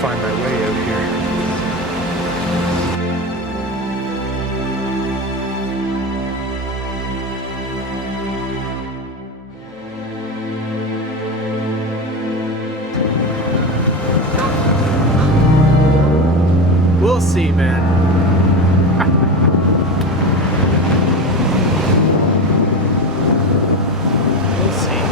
find my way out here. We'll see, man. We'll see.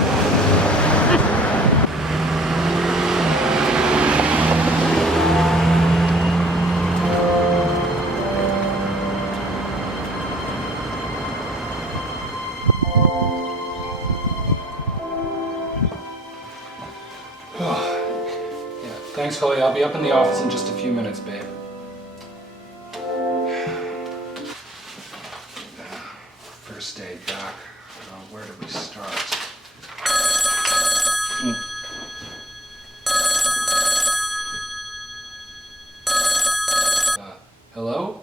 Yeah, thanks, Chole. I'll be up in the office in just a few minutes, babe. First day back. Where do we start? Hello?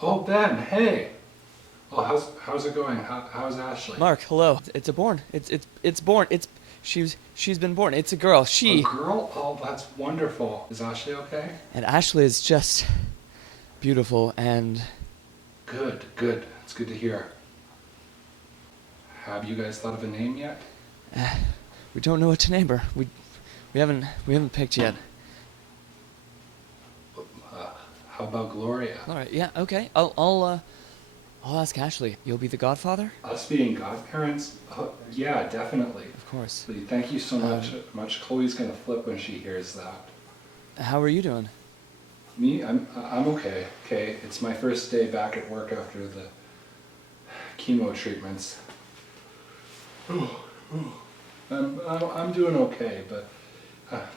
Oh, Ben. Hey. Oh, how's it going? How's Ashley? Mark, hello. It's born. It's born. She's been born. It's a girl. She. A girl? Oh, that's wonderful. Is Ashley okay? And Ashley is just beautiful and. Good. It's good to hear. Have you guys thought of a name yet? We don't know what to name her. We haven't picked yet. How about Gloria? All right. Yeah. Okay. I'll ask Ashley. You'll be the godfather? Us being godparents? Yeah, definitely. Of course. Thank you so much. Chloe's gonna flip when she hears that. How are you doing? Me? I'm okay. Okay, it's my first day back at work after the chemo treatments. I'm doing okay, but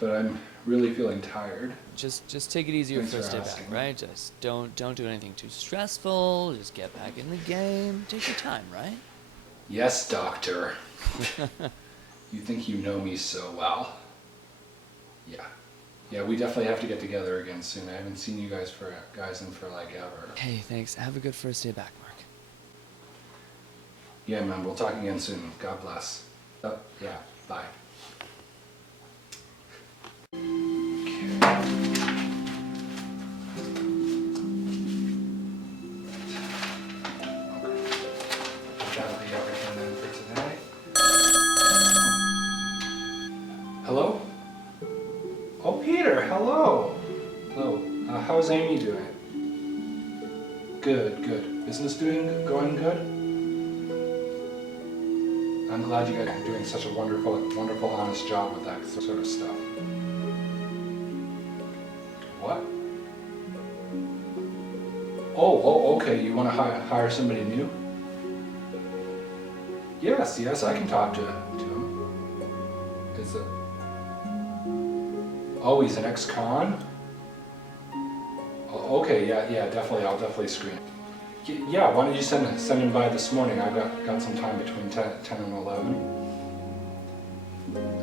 I'm really feeling tired. Just take it easy your Thanks first for day back, asking. right? Just don't do anything too stressful. Just get back in the game. Take your time, right? Yes, doctor. You think you know me so well. Yeah, we definitely have to get together again soon. I haven't seen you guys in for like ever. Hey, thanks. Have a good first day back, Mark. Yeah, man, we'll talk again soon. God bless. Yeah, bye. That'll be everything then for today. Hello? Oh, Peter, hello. Hello. How's Amy doing? Good. Business going good? I'm glad you guys are doing such a wonderful, honest job with that sort of stuff. What? Oh, okay. You want to hire somebody new? Yes, I can talk to him. Is it? Oh, he's an ex-con? Oh, okay, yeah, definitely. I'll definitely screen. Yeah, why don't you send him by this morning? I've got some time between 10 and 11.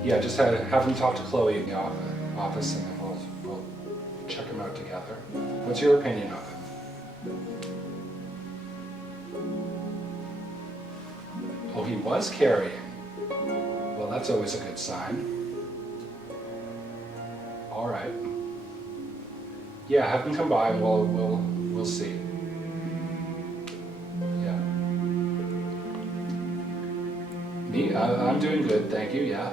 Yeah, just have him talk to Chloe in the office, and then we'll check him out together. What's your opinion of him? Oh, he was carrying. Well, that's always a good sign. All right. Yeah, have him come by, and we'll see. Yeah. Me? I'm doing good, thank you. Yeah.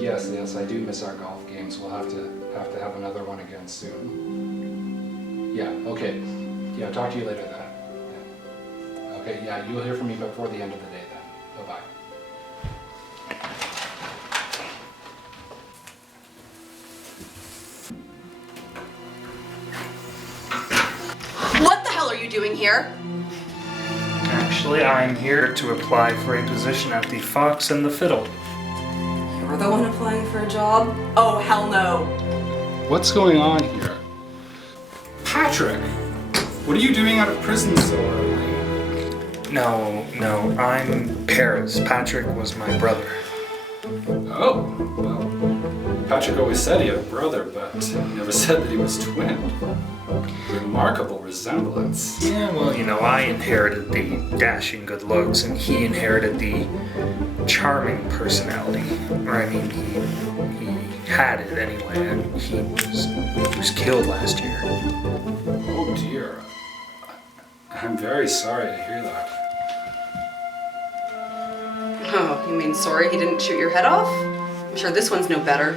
yes, I do miss our golf games. We'll have to have another one again soon. Yeah. Okay. Yeah. Talk to you later then. Yeah. Okay. Yeah. You'll hear from me before the end of the day then. Bye bye. What the hell are you doing here? Actually, I'm here to apply for a position at the Fox and the Fiddle. You're the one applying for a job? Oh, hell no. What's going on here? Patrick! What are you doing out of prison so early? No, I'm Paris. Patrick was my brother. Oh, well, Patrick always said he had a brother, but he never said that he was twinned. Remarkable resemblance. Yeah, well, I inherited the dashing good looks, and he inherited the charming personality. Or, I mean, he had it anyway, and he was killed last year. Oh dear. I'm very sorry to hear that. Oh, you mean sorry he didn't shoot your head off? I'm sure this one's no better.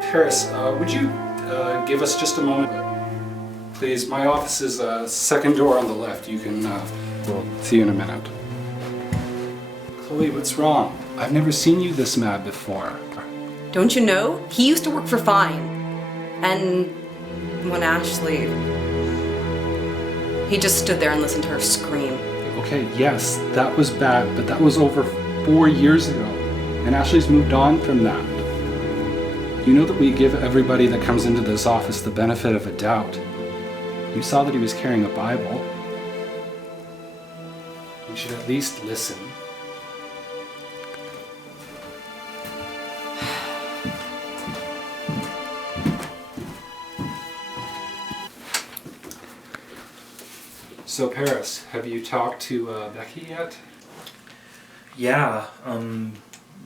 Paris, would you give us just a moment? Please, my office is second door on the left. You can, we'll see you in a minute. Chloe, what's wrong? I've never seen you this mad before. Don't you know? He used to work for Fine. And when Ashley... He just stood there and listened to her scream. Okay, yes, that was bad, but that was over 4 years ago. And Ashley's moved on from that. You know that we give everybody that comes into this office the benefit of a doubt. You saw that he was carrying a Bible. We should at least listen. So Paris, have you talked to Becky yet? Yeah,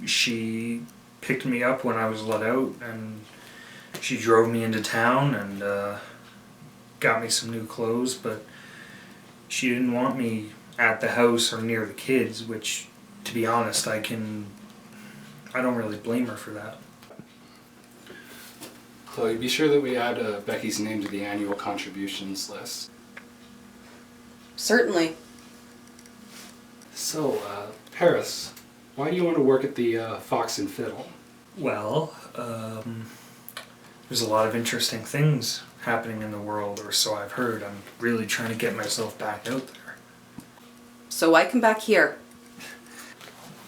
she picked me up when I was let out, and she drove me into town and got me some new clothes, but she didn't want me at the house or near the kids, which, to be honest, I don't really blame her for that. Chloe, be sure that we add Becky's name to the annual contributions list. Certainly. So, Paris, why do you want to work at the Fox and Fiddle? Well, there's a lot of interesting things happening in the world, or so I've heard. I'm really trying to get myself back out there. So I come back here.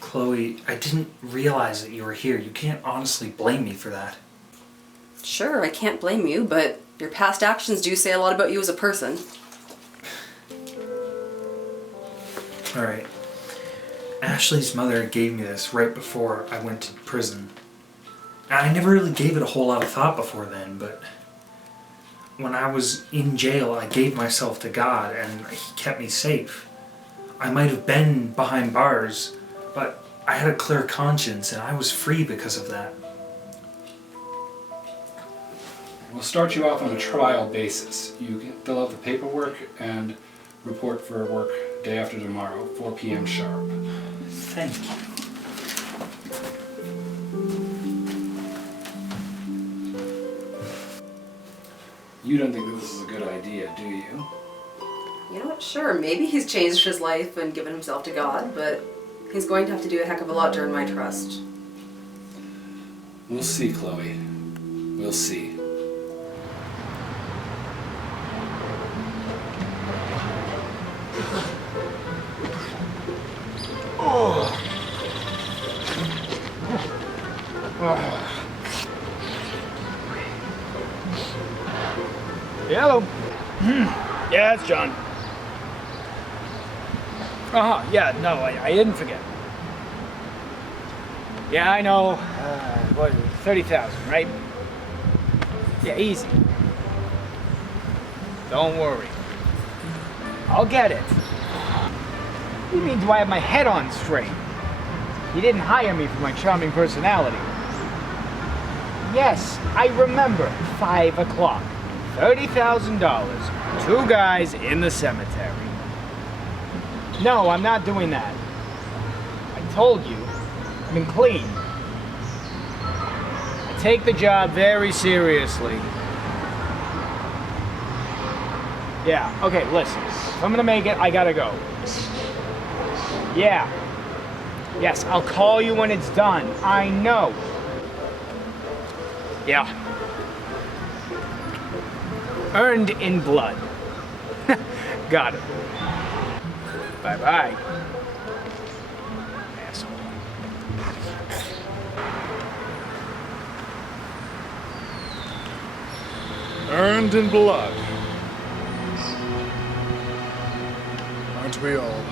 Chloe, I didn't realize that you were here. You can't honestly blame me for that. Sure, I can't blame you, but your past actions do say a lot about you as a person. Alright. Ashley's mother gave me this right before I went to prison. And I never really gave it a whole lot of thought before then, but when I was in jail, I gave myself to God and He kept me safe. I might have been behind bars, but I had a clear conscience and I was free because of that. We'll start you off on a trial basis. You can fill out the paperwork and report for work day after tomorrow, 4 p.m. sharp. Thank you. You don't think that this is a good idea, do you? You know what, sure, maybe he's changed his life and given himself to God, but he's going to have to do a heck of a lot to earn my trust. We'll see, Chloe. We'll see. Hello. Yeah, it's John. Yeah, no, I didn't forget. Yeah, I know. What, 30,000, right? Yeah, easy. Don't worry. I'll get it. What do you mean, do I have my head on straight? He didn't hire me for my charming personality. Yes, I remember. 5 o'clock. $30,000. 2 guys in the cemetery. No, I'm not doing that. I told you, I've been clean. I take the job very seriously. Yeah, okay, listen. If I'm gonna make it, I gotta go. Yeah. Yes, I'll call you when it's done. I know. Yeah. Earned in blood. Got it. Bye-bye. Asshole. Earned in blood. Aren't we all?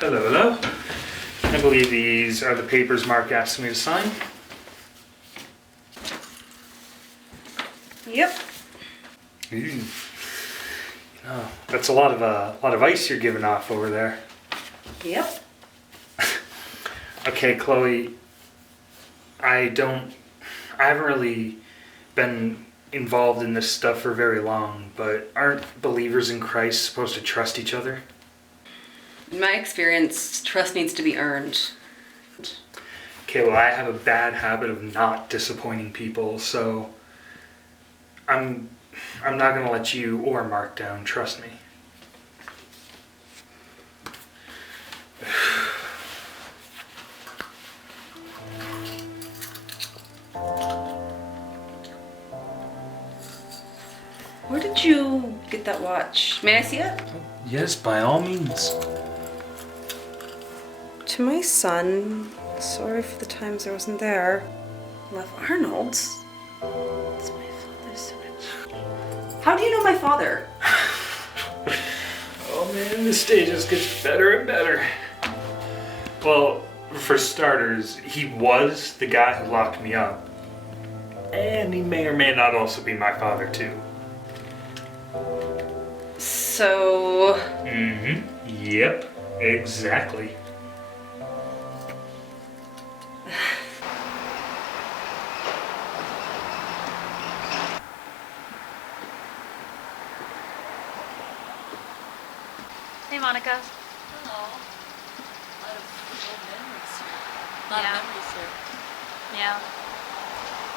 Hello, hello. I believe these are the papers Mark asked me to sign. Yep. Ooh. Oh, that's a lot of ice you're giving off over there. Yep. Okay, Chloe. I haven't really been involved in this stuff for very long, but aren't believers in Christ supposed to trust each other? In my experience, trust needs to be earned. Okay, well, I have a bad habit of not disappointing people, so I'm not gonna let you or Mark down, trust me. Where did you get that watch? May I see it? Yes, by all means. To my son, sorry for the times I wasn't there. Love Arnold. It's my father's signature. How do you know my father? Oh man, this day just gets better and better. Well, for starters, he was the guy who locked me up. And he may or may not also be my father too. So... Mm-hmm. Yep, exactly. Hey, Monica. Hello. A lot of old memories here. A lot Yeah. of memories here. Yeah.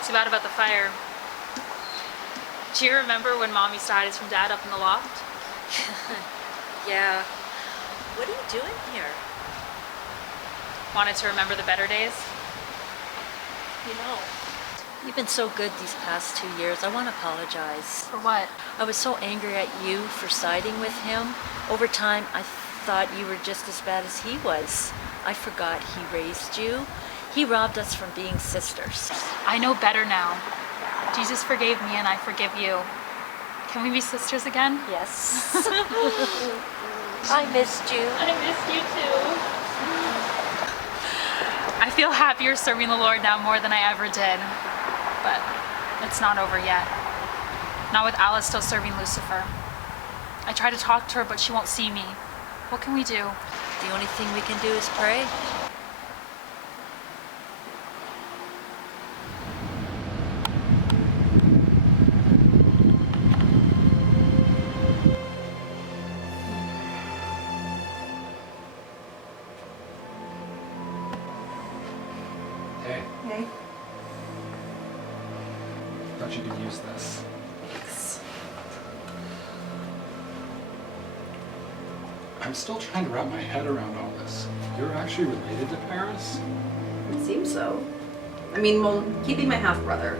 Too bad about the fire. Do you remember when Mom used to hide us from Dad up in the loft? Yeah. What are you doing here? Wanted to remember the better days? You know, you've been so good these past 2 years. I want to apologize. For what? I was so angry at you for siding with him. Over time, I thought you were just as bad as he was. I forgot he raised you. He robbed us from being sisters. I know better now. Jesus forgave me and I forgive you. Can we be sisters again? Yes. I missed you. I missed you too. I feel happier serving the Lord now more than I ever did. But it's not over yet. Not with Alice still serving Lucifer. I try to talk to her, but she won't see me. What can we do? The only thing we can do is pray. Hey, Hey. thought you could use this. Thanks. I'm still trying to wrap my head around all this. You're actually related to Paris? It seems so. I mean, well, keeping my half-brother.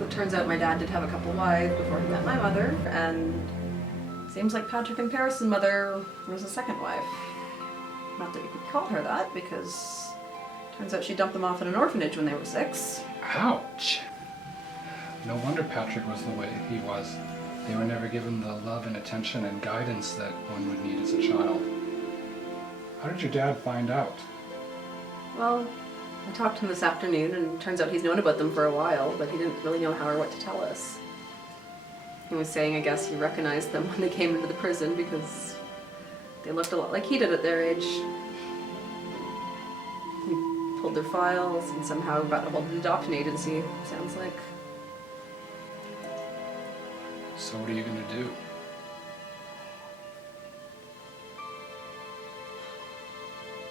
It turns out my dad did have a couple wives before he met my mother, and seems like Patrick and Paris' mother was a second wife. Not that you could call her that, because turns out she dumped them off in an orphanage when they were 6. Ouch! No wonder Patrick was the way he was. They were never given the love and attention and guidance that one would need as a child. How did your dad find out? Well, I talked to him this afternoon, and turns out he's known about them for a while, but he didn't really know how or what to tell us. He was saying, I guess, he recognized them when they came into the prison because they looked a lot like he did at their age. He pulled their files and somehow got a hold of the adoption agency, sounds like. So what are you gonna do?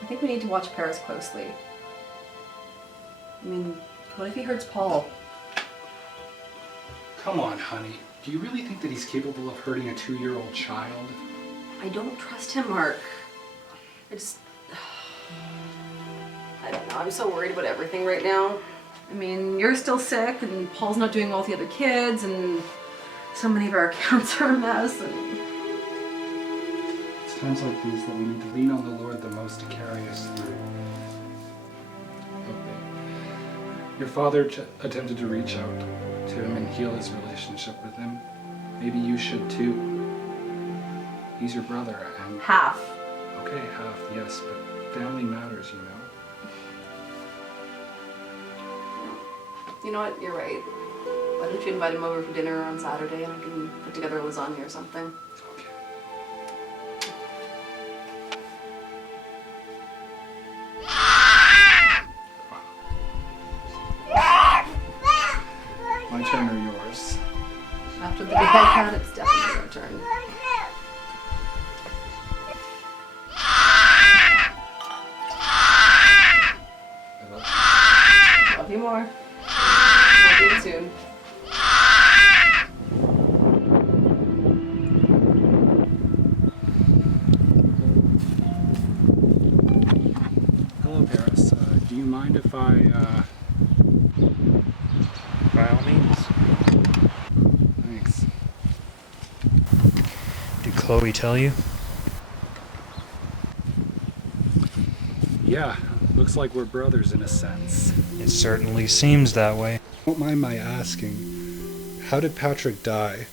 I think we need to watch Paris closely. I mean, what if he hurts Paul? Come on, honey. Do you really think that he's capable of hurting a 2-year-old child? I don't trust him, Mark. I don't know, I'm so worried about everything right now. I mean, you're still sick, and Paul's not doing well with the other kids, and so many of our accounts are a mess, and... It's times like these that we need to lean on the Lord the most to carry us through. Your father attempted to reach out to him and heal his relationship with him. Maybe you should too. He's your brother, and... Half. Okay, half, yes, but family matters, you know. You know what? You're right. Why don't you invite him over for dinner on Saturday and I can put together a lasagna or something? Okay. My turn or yours? After the big head count, it's definitely your turn. Love you more. Love you soon. Hello, Paris. Do you mind if I, By all means. Thanks. Did Chloe tell you? Yeah, looks like we're brothers in a sense. It certainly seems that way. Don't mind my asking, how did Patrick die?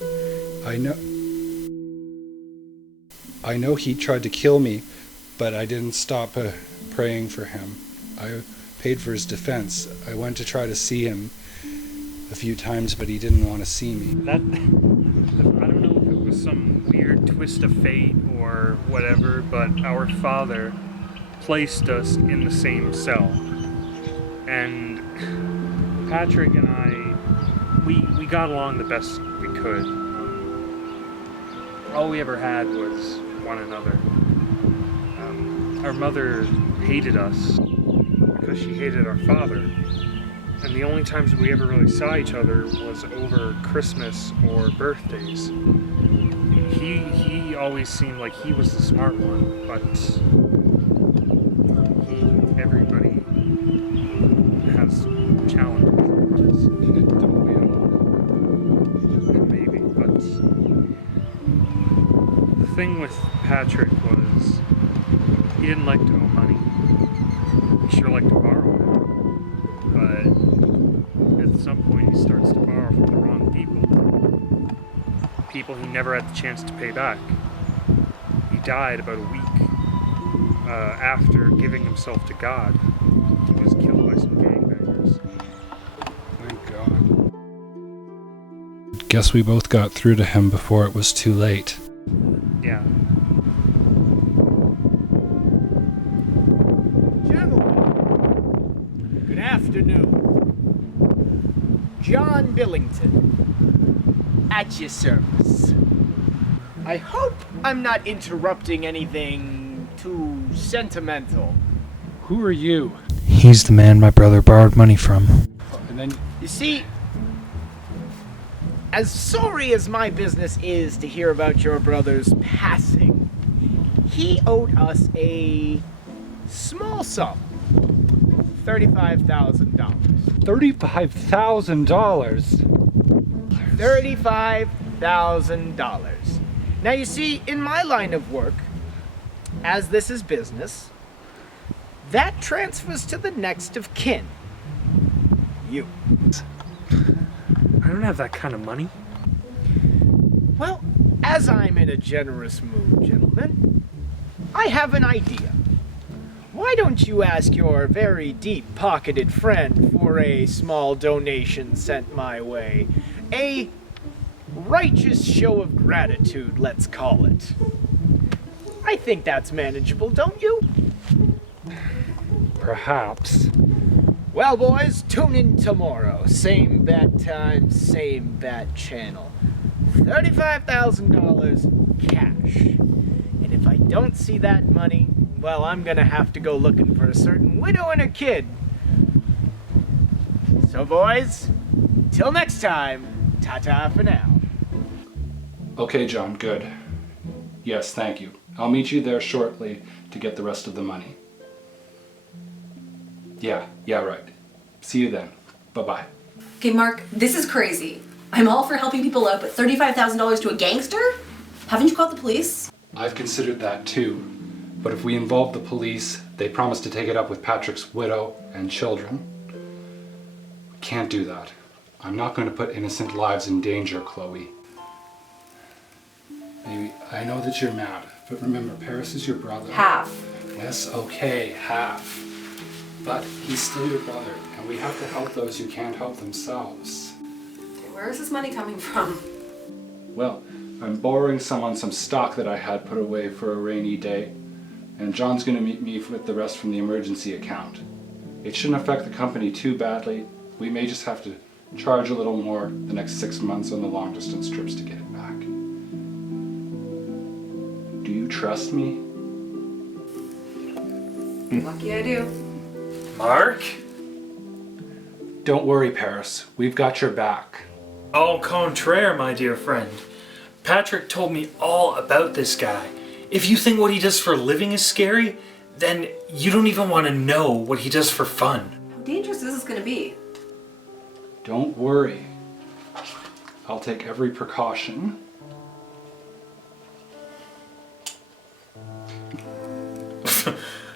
I know he tried to kill me, but I didn't stop praying for him. I paid for his defense. I went to try to see him a few times, but he didn't want to see me. I don't know if it was some weird twist of fate or whatever, but our father placed us in the same cell. And Patrick and I, we got along the best we could. All we ever had was one another. Our mother hated us because she hated our father. And the only times we ever really saw each other was over Christmas or birthdays. He always seemed like he was the smart one, but everybody has challenges. Don't we all? Maybe, but the thing with Patrick was he didn't like to owe money. He sure liked to borrow it. But at some point he starts to borrow from the wrong people. People he never had the chance to pay back. He died about a week after giving himself to God. He was killed by some gangbangers. Thank God. Guess we both got through to him before it was too late. Yeah. Gentlemen, good afternoon. John Billington, at your service. I hope I'm not interrupting anything too sentimental. Who are you? He's the man my brother borrowed money from. And then You see, as sorry as my business is to hear about your brother's passing, he owed us a small sum. $35,000. $35,000. $35,000. Now you see, in my line of work, as this is business, that transfers to the next of kin. You. I don't have that kind of money. Well, as I'm in a generous mood, gentlemen, I have an idea. Why don't you ask your very deep-pocketed friend for a small donation sent my way? A righteous show of gratitude, let's call it. I think that's manageable, don't you? Perhaps. Well, boys, tune in tomorrow. Same bat time, same bat channel. $35,000 cash. And if I don't see that money, well, I'm gonna have to go looking for a certain widow and a kid. So, boys, till next time, ta-ta for now. Okay, John, good. Yes, thank you. I'll meet you there shortly to get the rest of the money. Yeah, right. See you then. Bye-bye. Okay, Mark, this is crazy. I'm all for helping people out, but $35,000 to a gangster? Haven't you called the police? I've considered that too. But if we involve the police, they promise to take it up with Patrick's widow and children. Can't do that. I'm not going to put innocent lives in danger, Chloe. Baby, I know that you're mad, but remember, Paris is your brother. Half. Yes, okay, half. But he's still your brother, and we have to help those who can't help themselves. Okay, where is this money coming from? Well, I'm borrowing some on some stock that I had put away for a rainy day, and John's going to meet me with the rest from the emergency account. It shouldn't affect the company too badly. We may just have to charge a little more the next 6 months on the long distance trips to get it back. Do you trust me? Lucky I do. Mark? Don't worry, Paris. We've got your back. Au contraire, my dear friend. Patrick told me all about this guy. If you think what he does for a living is scary, then you don't even want to know what he does for fun. How dangerous is this going to be? Don't worry. I'll take every precaution.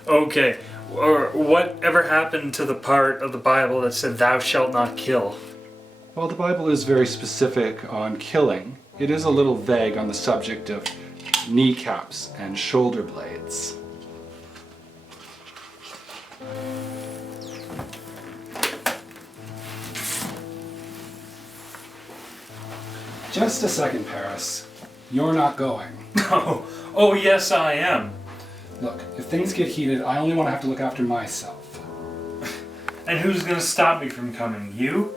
Okay, or whatever happened to the part of the Bible that said thou shalt not kill? While the Bible is very specific on killing, it is a little vague on the subject of kneecaps and shoulder blades. Just a second, Paris. You're not going. Oh yes I am. Look, if things get heated, I only want to have to look after myself. And who's gonna stop me from coming? You?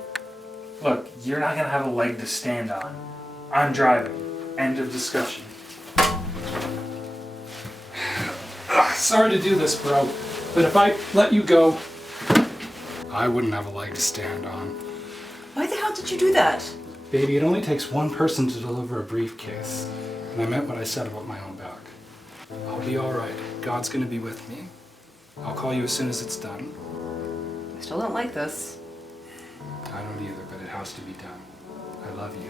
Look, you're not gonna have a leg to stand on. I'm driving. End of discussion. Sorry to do this, bro, but if I let you go, I wouldn't have a leg to stand on. Why the hell did you do that? Baby, it only takes one person to deliver a briefcase. And I meant what I said about my own back. I'll be alright. God's gonna be with me. I'll call you as soon as it's done. I still don't like this. I don't either, but it has to be done. I love you.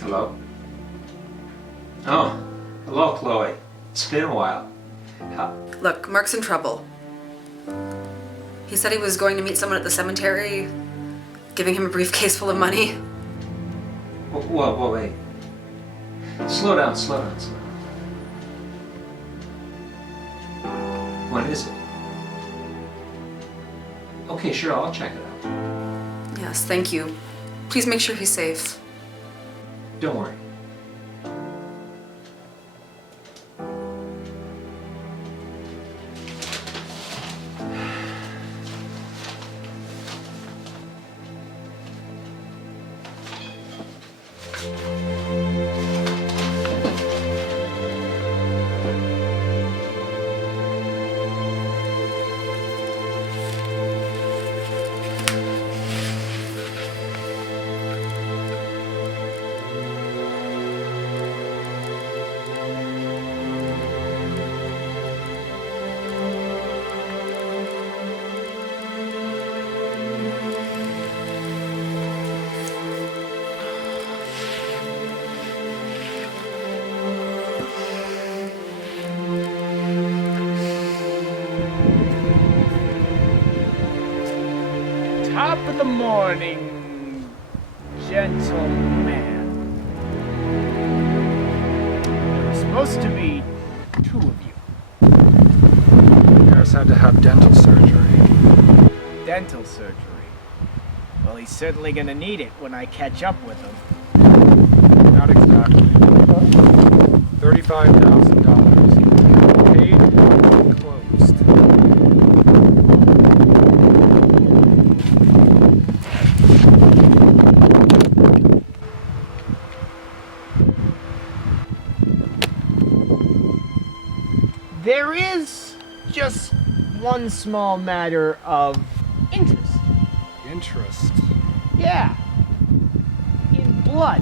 Hello? Oh, hello, Chloe. It's been a while. Look, Mark's in trouble. He said he was going to meet someone at the cemetery, giving him a briefcase full of money. Whoa, wait. Slow down, slow down, slow down. What is it? Okay, sure, I'll check it out. Yes, thank you. Please make sure he's safe. Don't worry. Top of the morning, gentleman. There's supposed to be two of you. Paris had to have dental surgery. Dental surgery. Well, he's certainly gonna need it when I catch up with him. Not exactly. $35,000. Paid and closed. There is just one small matter of interest. Interest. Yeah. In blood.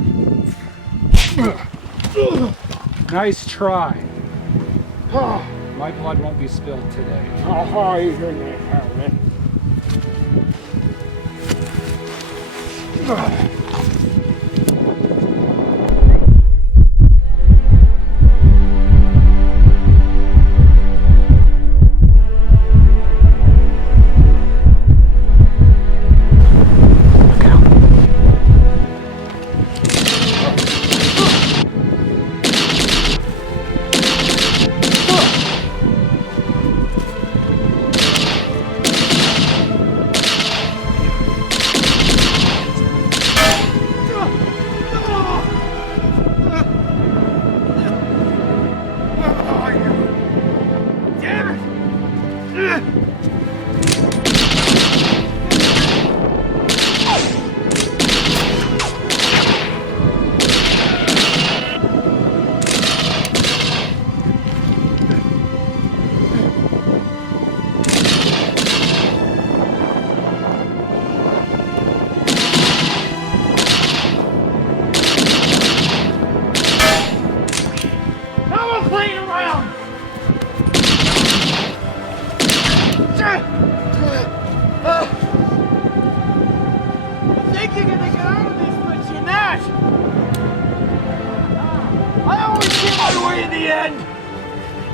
Nice try. Oh, My blood won't be spilled today. oh, you're gonna have it.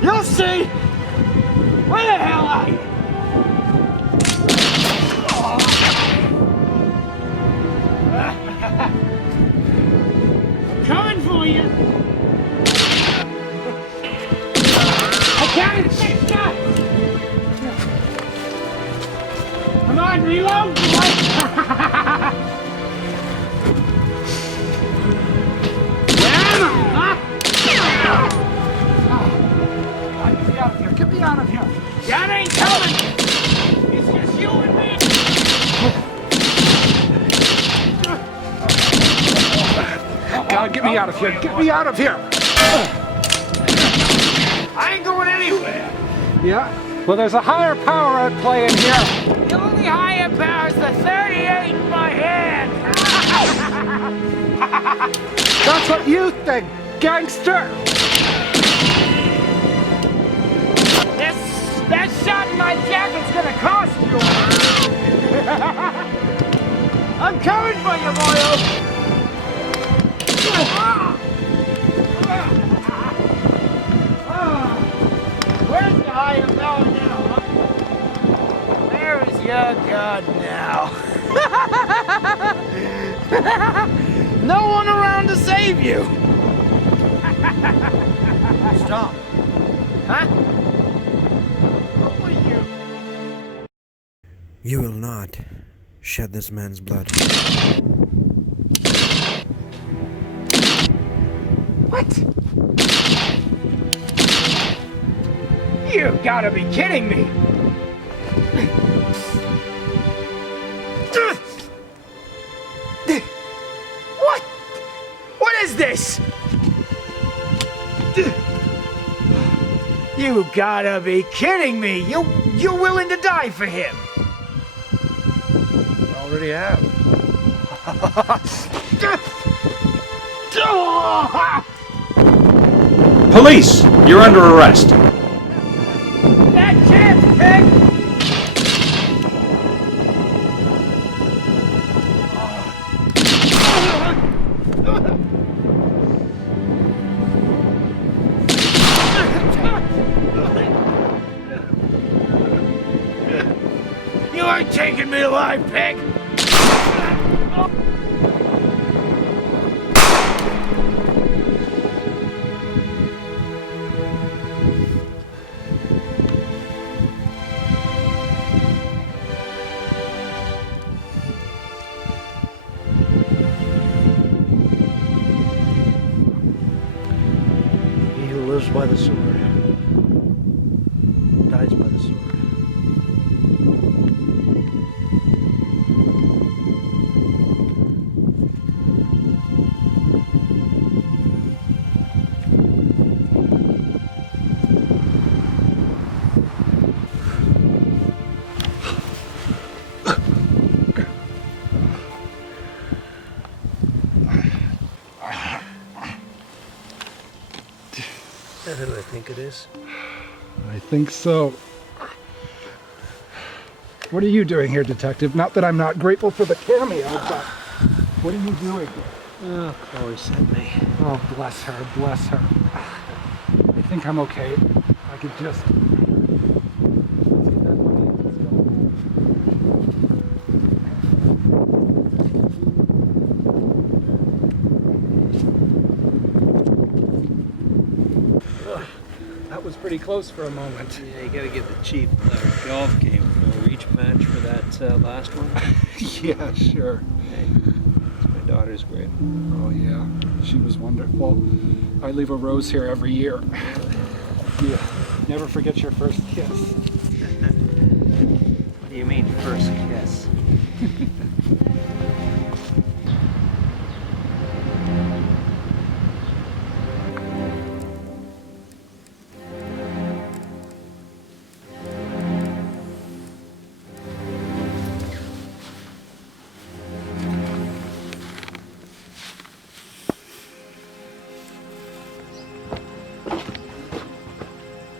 You'll see! Where the hell are you? I'm coming for you! I can't take that! Come on, reload! Get me out of here! That ain't coming! It's just you and me! God, get me out of here! Get me out of here! I ain't going anywhere! Yeah? Well, there's a higher power at play in here. The only higher power is the 38 in my hand! That's what you think, gangster! That shot in my jacket's gonna cost you! I'm coming for you, boyo! Where's the higher power now, huh? Where is your god now? No one around to save you! Stop. Huh? You will not shed this man's blood. What? You gotta be kidding me! What? What is this? You gotta be kidding me! You're willing to die for him? Already have. Police! You're under arrest. That chance, pig! You ain't taking me alive, pig! He who lives by the sword dies by the sword. That's who I think it is. I think so. What are you doing here, Detective? Not that I'm not grateful for the cameo, but what are you doing here? Oh, Chloe sent me. Oh, bless her, bless her. I think I'm okay. I could just... Let's get that money and let's go. That was pretty close for a moment. Yeah, you gotta give the chief a golf game for a reach match for that last one. Yeah, sure. Hey, it's my daughter's grave. Oh, yeah. She was wonderful. I leave a rose here every year. Yeah. Never forget your first kiss. What do you mean, first kiss?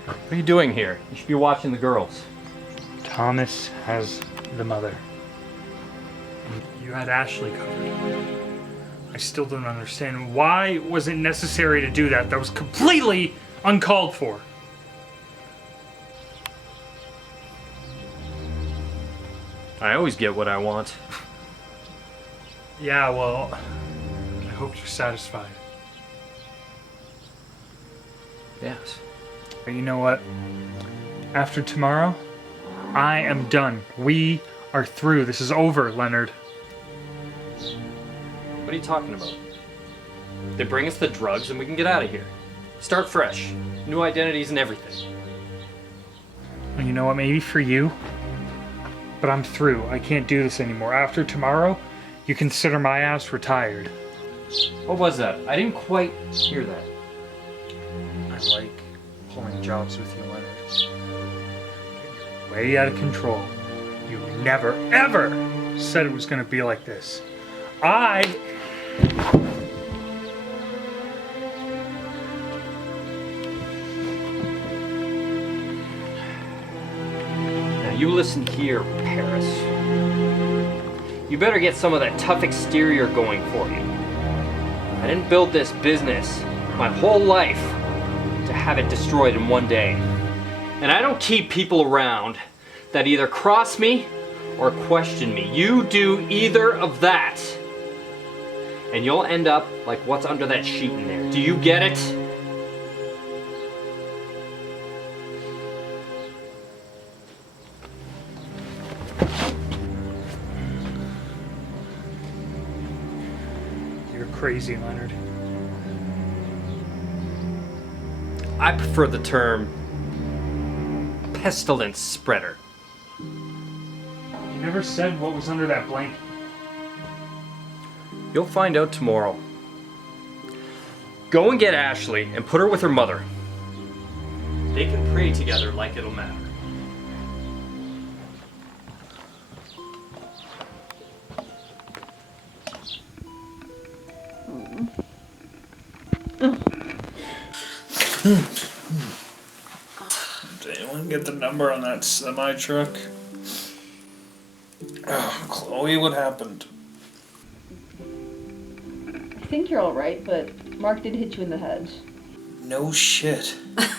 What are you doing here? You should be watching the girls. Thomas has the mother. And you had Ashley covered. I still don't understand. Why was it necessary to do that? That was completely uncalled for. I always get what I want. Yeah, well, I hope you're satisfied. Yes. But you know what? After tomorrow, I am done. We are through. This is over, Leonard. What are you talking about? They bring us the drugs and we can get out of here. Start fresh. New identities and everything. And you know what? Maybe for you, but I'm through. I can't do this anymore. After tomorrow, you consider my ass retired. What was that? I didn't quite hear that. I like pulling jobs with you, Leonard. You're way out of control. You never, ever said it was going to be like this. Now you listen here, Paris. You better get some of that tough exterior going for you. I didn't build this business my whole life to have it destroyed in one day. And I don't keep people around that either cross me or question me. You do either of that, and you'll end up like what's under that sheet in there. Do you get it? You're crazy, Leonard. I prefer the term pestilence spreader. You never said what was under that blanket. You'll find out tomorrow. Go and get Ashley and put her with her mother. They can pray together like it'll matter. Did anyone get the number on that semi truck? Oh, Chloe, what happened? I think you're alright, but Mark did hit you in the head. No shit. I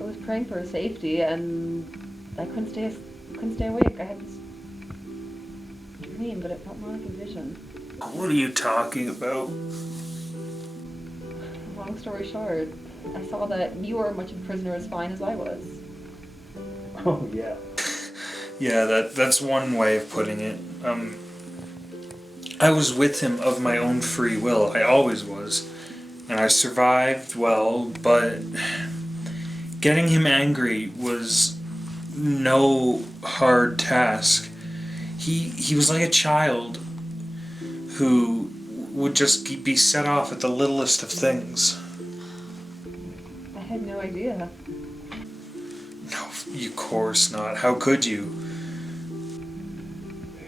was praying for his safety, and I couldn't stay awake. I had this dream, but it felt more like a vision. What are you talking about? Long story short, I saw that you were much of a prisoner as fine as I was. Oh, yeah. Yeah, that's one way of putting it. I was with him of my own free will. I always was. And I survived well, but getting him angry was no hard task. He was like a child who would just be set off at the littlest of things. I had no idea. No, of course not. How could you?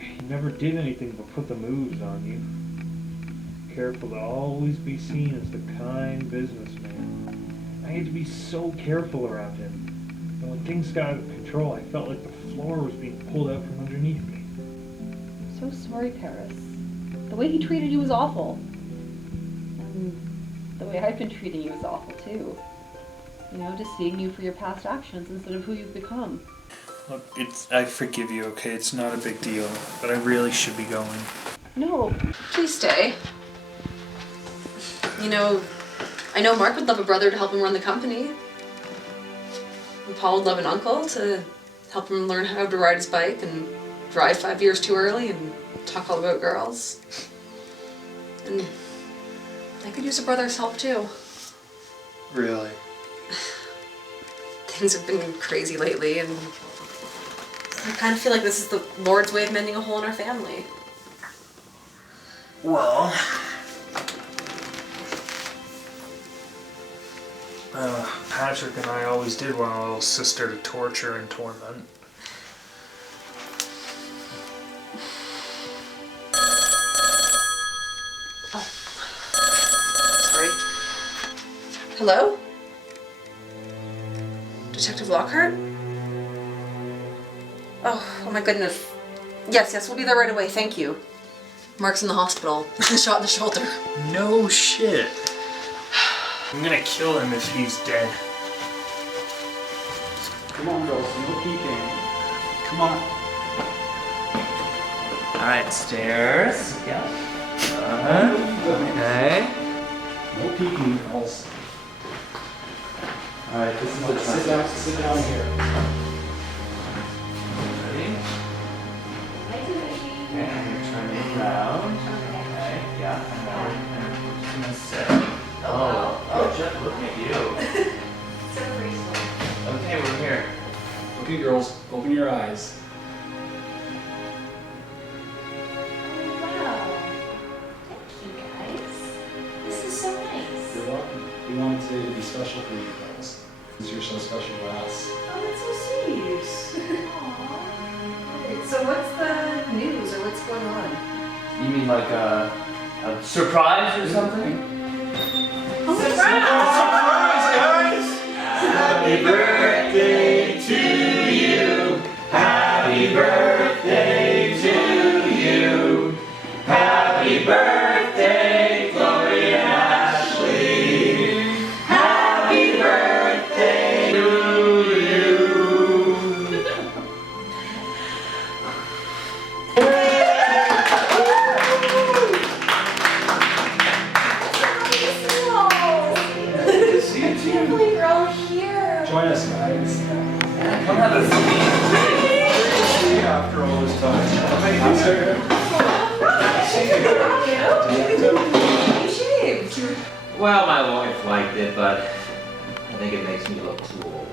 He never did anything but put the moves on you. careful to always be seen as the kind businessman. I had to be so careful around him. And when things got out of control, I felt like the floor was being pulled out from underneath me. So sorry, Paris. The way he treated you was awful. And the way I've been treating you is awful too. You know, just seeing you for your past actions instead of who you've become. Look, I forgive you, okay? It's not a big deal, but I really should be going. No, please stay. You know, I know Mark would love a brother to help him run the company. And Paul would love an uncle to help him learn how to ride his bike and drive 5 years too early and talk all about girls. And I could use a brother's help too. Really? Things have been crazy lately, and I kind of feel like this is the Lord's way of mending a hole in our family. Well, Patrick and I always did want a little sister to torture and torment. Oh. Sorry. Hello? Detective Lockhart? Oh my goodness. Yes, we'll be there right away, thank you. Mark's in the hospital. Shot in the shoulder. No shit. I'm gonna kill him if he's dead. Come on, girls, no peeking. Come on. Alright, stairs. Yeah. Okay. No peeking, girls. Alright, this is the sit down here. Ready? Okay, I'm gonna turn it around. Okay, yeah. And now we're just gonna sit. Oh, Jeff, look at you. So graceful. Okay, we're here. Okay, girls, open your eyes. Wow. Thank you, guys. This is so nice. You're welcome. We wanted today to be special for you girls. Since you're so special to us. Oh, that's so sweet. Aww. So what's the news or what's going on? You mean like a surprise or something? Surprise, guys! Happy birthday to you! Happy birthday to you! Happy birthday, Chloe and Ashley! Happy birthday to you! I can't believe we're all here. Join us, guys. Come have a seat. After all this time. You shaved. Well, my wife liked it, but I think it makes me look too old.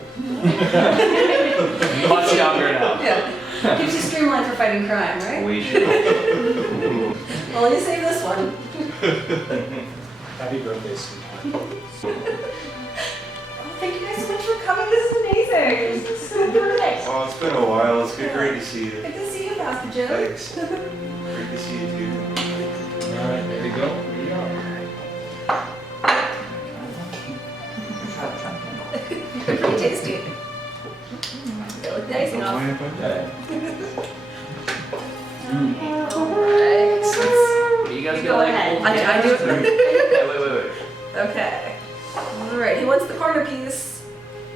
Much younger now. Yeah. Keeps you streamlined for fighting crime, right? We should. Well, you save this one. Happy birthday, sweetheart. Thank you guys so much for coming. This is amazing. This is so perfect. Oh, it's been a while. It's good, great to see you. Good to see you, Pastor Jim. Thanks. Great to see you too. Alright, there you go. Pretty tasty. They look nice enough. Alright. You guys Go got like ahead. full I do it. cans? Wait. Okay. Alright, who wants the corner piece?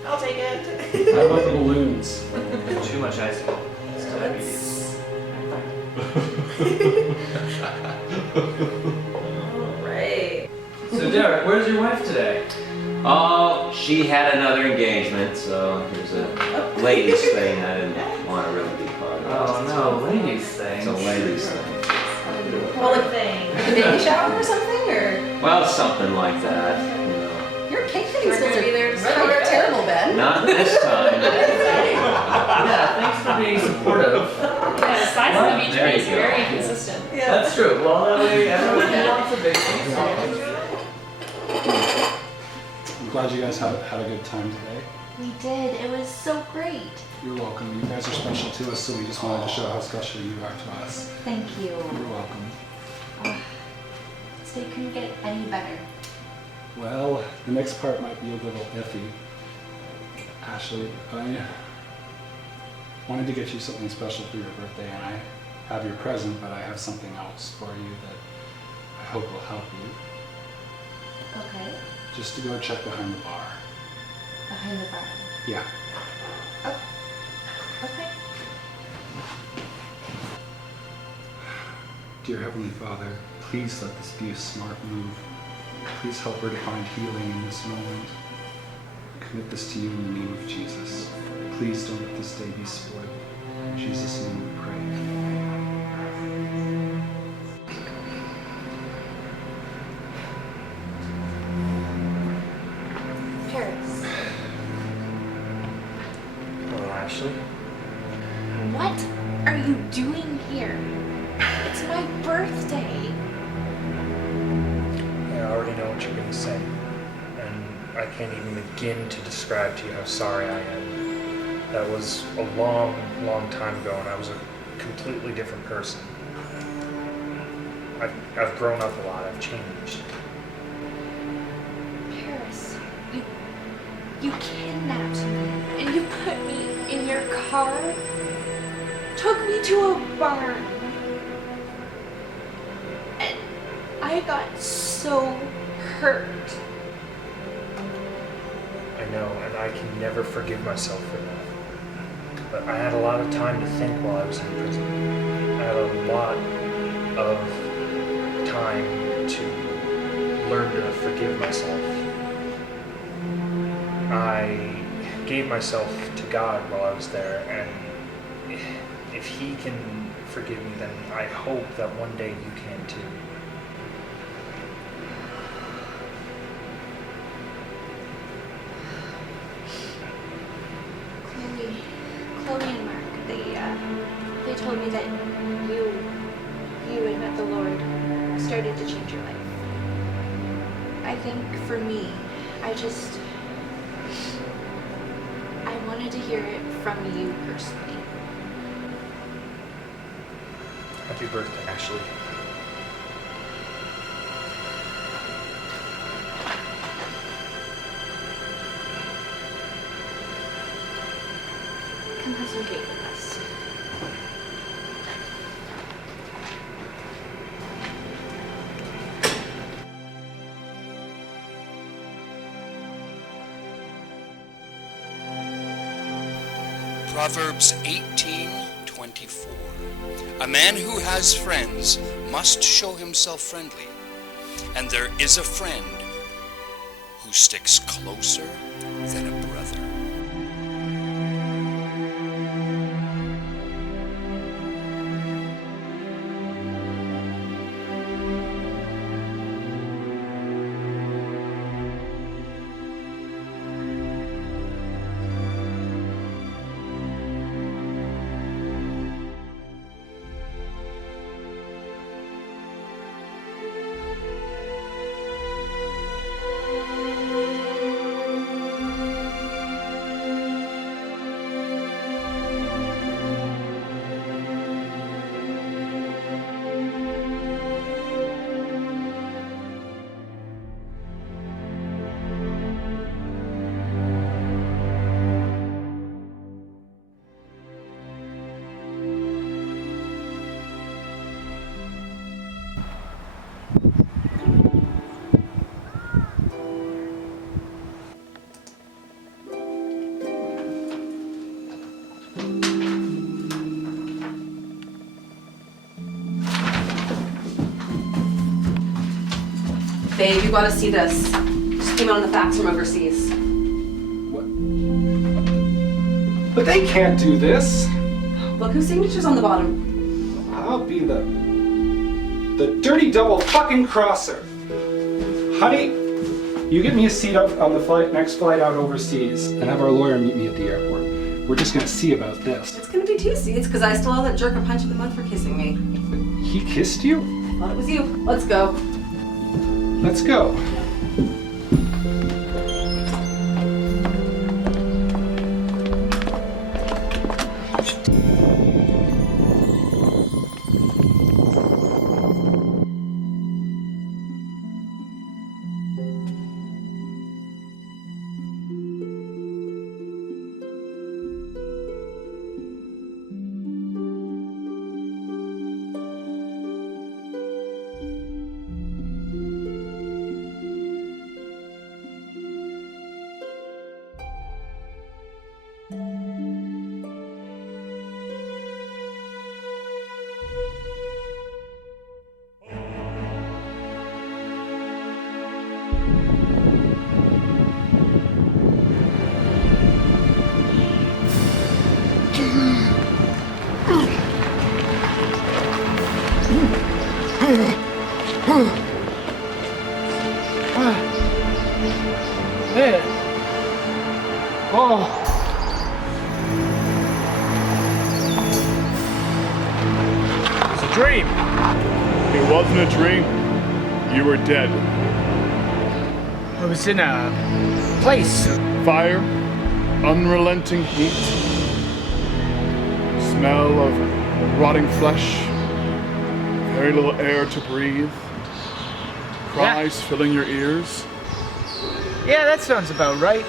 I'll take it. How about the balloons? Too much icing. It's diabetes. Alright. So Derek, where's your wife today? Oh, she had another engagement, so there's a ladies thing I didn't want to really be part of. Oh no, ladies thing. It's a ladies thing. Well, like the baby shower or something, or Well, something like that, you know. your cake cutting skills are really terrible, Ben. Not this time. Yeah, thanks for being supportive. Yeah, the size of the beach There you is go. very consistent. That's true. Well, that way everyone wants a big piece. I'm glad you guys had a good time today. We did. It was so great. You're welcome. You guys are special to us, so we just wanted to show how special you are to us. Thank you. You're welcome. It's they couldn't get any better. Well, the next part might be a little iffy. Ashley, I wanted to get you something special for your birthday, and I have your present, but I have something else for you that I hope will help you. Okay. Just to go check behind the bar. Behind the bar. Yeah. Oh. Okay. Dear Heavenly Father, please let this be a smart move. Please help her to find healing in this moment. I commit this to you in the name of Jesus. Please don't let this day be spoiled. In Jesus' name we pray. Paris. Hello, Ashley. What are you doing here? It's my birthday. I already know what you're going to say, and I can't even begin to describe to you how sorry I am. That was a long, long time ago, and I was a completely different person. I've grown up a lot. I've changed. Paris, you kidnapped me and you put me in your car, took me to a barn, and I got so hurt. I know, and I can never forgive myself for that. But I had a lot of time to think while I was in prison. I had a lot of time to learn to forgive myself. I gave myself to God while I was there, and if He can forgive me, then I hope that one day you can too. Chloe and Mark, they told me that you had met the Lord, started to change your life. I think for me, I wanted to hear it from you personally. Happy birthday, Ashley. Come have some cake with us. Proverbs 18:24. A man who has friends must show himself friendly, and there is a friend who sticks closer than a brother. Babe, you gotta see this. Just came out on the fax from overseas. But they can't do this. Look whose signature's on the bottom. I'll be the dirty double fucking crosser. Honey, you get me a seat up on the next flight out overseas, and have our lawyer meet me at the airport. We're just gonna see about this. It's gonna be 2 seats, because I still owe that jerk a punch of the month for kissing me. He kissed you? I thought it was you. Let's go. Let's go. Man. Oh. It's a dream. It wasn't a dream. You were dead. I was in a place. Fire, unrelenting heat, smell of rotting flesh, very little air to breathe, cries filling your ears. Yeah, that sounds about right.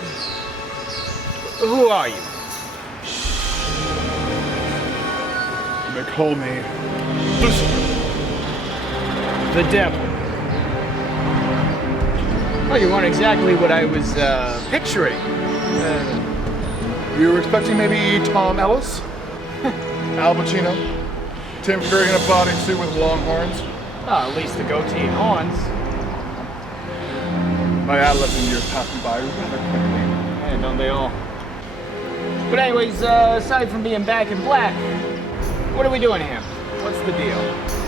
Who are you? You may call me Lucifer. The devil. Well, you weren't exactly what I was picturing. You were expecting maybe Tom Ellis? Al Pacino? Tim Curry in a bodysuit with long horns? Oh, at least the goatee and horns. My adolescent years passing by rather quickly. Yeah, don't they all? But anyways, aside from being back in black, what are we doing here? What's the deal?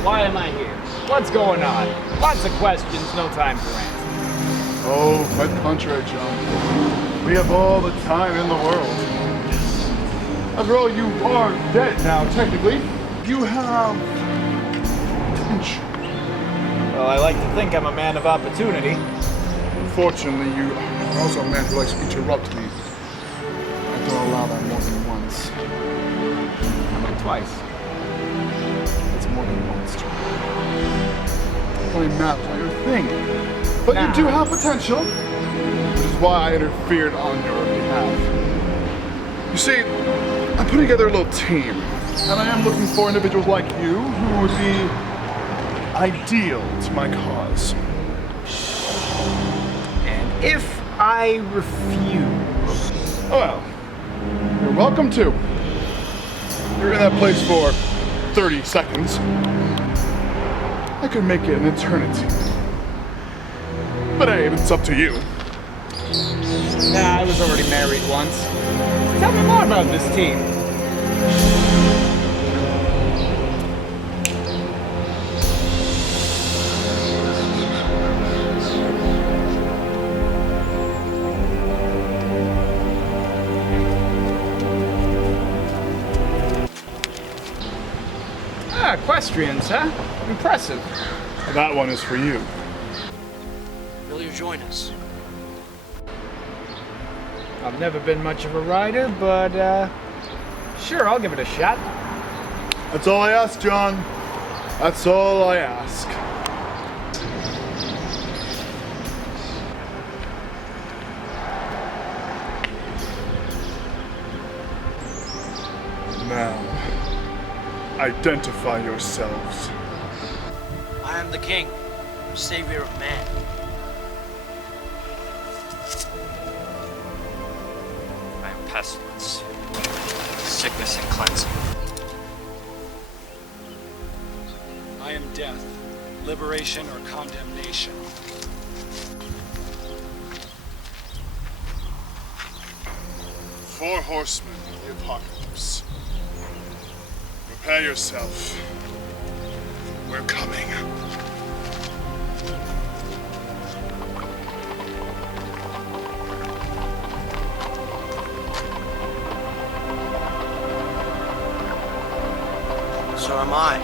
Why am I here? What's going on? Lots of questions, no time for answers. Oh, quite the contrary, John. We have all the time in the world. After all, you are dead now, technically. You have potential. Well, I like to think I'm a man of opportunity. Unfortunately, you are also a man who likes to interrupt me. I don't allow that more than once. How about twice? It's more than once, John. Playing math's not your thing. But you do have potential, which is why I interfered on your behalf. You see, I'm putting together a little team, and I am looking for individuals like you who would be ideal to my cause. And if I refuse? Oh, well, you're welcome to. You're in that place for 30 seconds. I could make it an eternity. But hey, it's up to you. Nah, I was already married once. Tell me more about this team. Ah, equestrians, huh? Impressive. That one is for you. Will you join us? I've never been much of a rider, but sure, I'll give it a shot. That's all I ask, John. That's all I ask. Now, identify yourselves. I am the king, savior of man. I am pestilence, sickness and cleansing. I am death, liberation or condemnation. Four horsemen of the apocalypse. Prepare yourself. We're coming. So am I.